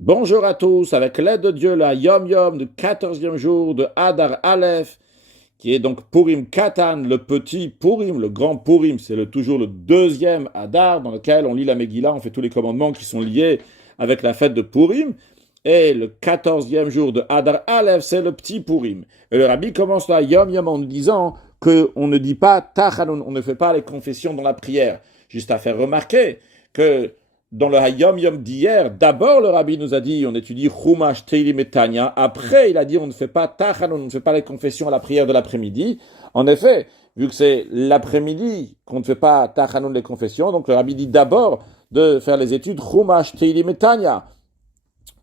Bonjour à tous, avec l'aide de Dieu, la Yom Yom du 14e jour de Adar Aleph, qui est donc Purim Katan, le petit Purim, le grand Purim, c'est toujours le deuxième Adar dans lequel on lit la Megillah, on fait tous les commandements qui sont liés avec la fête de Purim, et le 14e jour de Adar Aleph, c'est le petit Purim. Et le Rabbi commence la Yom Yom en nous disant qu'on ne dit pas Tachanun, on ne fait pas les confessions dans la prière, juste à faire remarquer que dans le Hayom Yom d'hier, d'abord le Rabbi nous a dit, on étudie Chumash, Teilim et Tanya. Après, il a dit, on ne fait pas Tachanun, on ne fait pas les confessions à la prière de l'après-midi. En effet, vu que c'est l'après-midi qu'on ne fait pas Tachanun les confessions, donc le Rabbi dit d'abord de faire les études Chumash, Teilim et Tanya.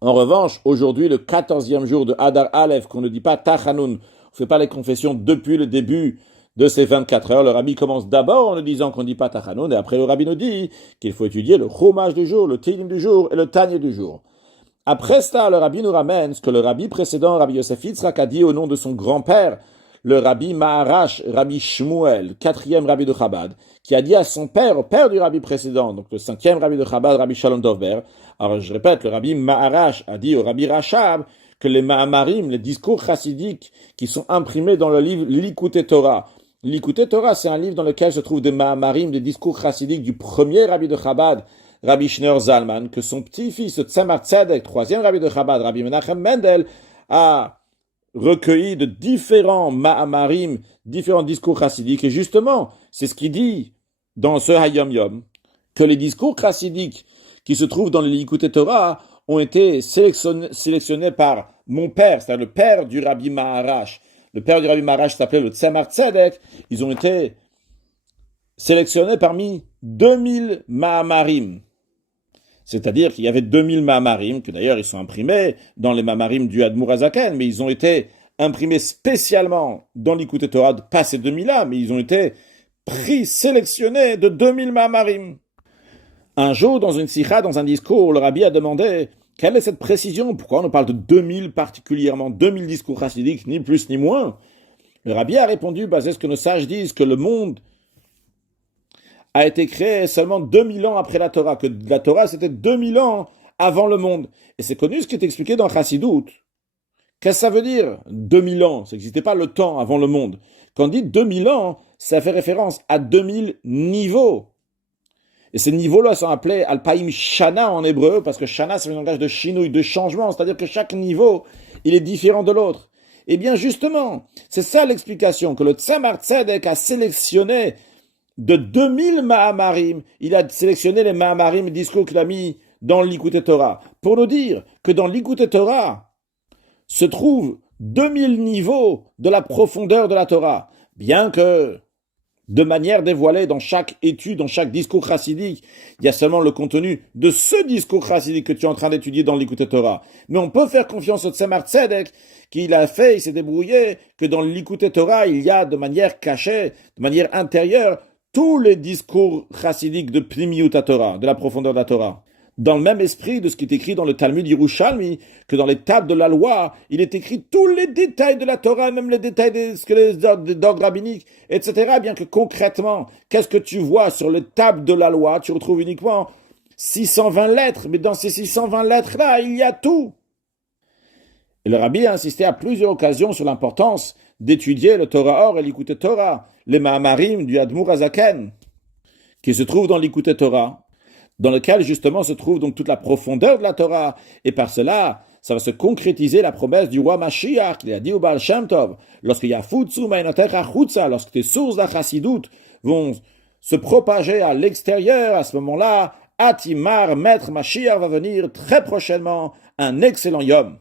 En revanche, aujourd'hui, le 14e jour de Adar Aleph, qu'on ne dit pas Tachanun, on ne fait pas les confessions depuis le début de ces 24 heures. Le Rabbi commence d'abord en nous disant qu'on ne dit pas Tachanun, et après le Rabbi nous dit qu'il faut étudier le Chumash du jour, le Teilim du jour et le Tanya du jour. Après cela, le Rabbi nous ramène ce que le Rabbi précédent, Rabbi Yosef Yitzhak, a dit au nom de son grand-père, le Rabbi Maharash, Rabbi Shmuel, quatrième Rabbi de Chabad, qui a dit à son père, au père du Rabbi précédent, donc le cinquième Rabbi de Chabad, Rabbi Shalom Dovber. Alors je répète, le Rabbi Maharash a dit au Rabbi Rashab que les Mahamarim, les discours chassidiques qui sont imprimés dans le livre Likutei Torah. Likutei Torah, c'est un livre dans lequel se trouvent des Mahamarim, des discours chassidiques du premier Rabbi de Chabad, Rabbi Schneur Zalman, que son petit-fils, Tzemar Tzedek, troisième Rabbi de Chabad, Rabbi Menachem Mendel, a recueilli de différents Mahamarim, différents discours chassidiques. Et justement, c'est ce qu'il dit dans ce Hayom Yom, que les discours chassidiques qui se trouvent dans le Likutei Torah ont été sélectionnés par mon père, c'est-à-dire le père du Rabbi Maharash. Le père du Rabbi Maharash s'appelait le Tzemar Tzedek. Ils ont été sélectionnés parmi 2000 Mahamarim. C'est-à-dire qu'il y avait 2000 Mahamarim, que d'ailleurs ils sont imprimés dans les Mahamarim du Admour Hazaken, mais ils ont été imprimés spécialement dans l'Likutei Torah, pas ces 2000-là, mais ils ont été sélectionnés de 2000 Mahamarim. Un jour, dans une sikha, dans un discours, le Rabbi a demandé quelle est cette précision, pourquoi on parle de 2000 particulièrement, 2000 discours chassidiques, ni plus ni moins. Le Rabbi a répondu, c'est ce que nos sages disent, que le monde a été créé seulement 2000 ans après la Torah, que la Torah c'était 2000 ans avant le monde. Et c'est connu ce qui est expliqué dans Chassidout. Qu'est-ce que ça veut dire 2000 ans? Ça n'existait pas le temps avant le monde. Quand on dit 2000 ans, ça fait référence à 2000 niveaux. Et ces niveaux-là sont appelés Alpaim Shana en hébreu, parce que Shana c'est un langage de chinouille, de changement, c'est-à-dire que chaque niveau, il est différent de l'autre. Eh bien justement, c'est ça l'explication, que le Tzemar Tzedek a sélectionné de 2000 Mahamarim, il a sélectionné les Mahamarim, les discours qu'il a mis dans l'Likutei Torah, pour nous dire que dans l'Likutei Torah se trouvent 2000 niveaux de la profondeur de la Torah, bien que de manière dévoilée dans chaque étude, dans chaque discours chassidique, il y a seulement le contenu de ce discours chassidique que tu es en train d'étudier dans l'Likutei Torah. Mais on peut faire confiance au Tzemar Tzedek, qu'il a fait, il s'est débrouillé, que dans l'Likutei Torah, il y a de manière cachée, de manière intérieure, tous les discours chassidiques de Pnimiut Torah, de la profondeur de la Torah. Dans le même esprit de ce qui est écrit dans le Talmud Yerushalmi, que dans les tables de la loi, il est écrit tous les détails de la Torah, même les détails des d'ordre rabbinique, etc. Bien que concrètement, qu'est-ce que tu vois sur les tables de la loi? Tu retrouves uniquement 620 lettres, mais dans ces 620 lettres-là, il y a tout. Et le Rabbi a insisté à plusieurs occasions sur l'importance d'étudier le Torah Or et l'Likutei Torah, les Mahamarim du Admour Hazaken, qui se trouvent dans l'Likutei Torah, dans lequel justement se trouve donc toute la profondeur de la Torah. Et par cela, ça va se concrétiser la promesse du roi Mashiach, qu'il a dit au Baal Shem Tov, lorsque Yafutsu Meinotecha Chutza, lorsque tes sources d'Achassidut vont se propager à l'extérieur, à ce moment-là, Atimar, Maître Mashiach va venir très prochainement, un excellent Yom.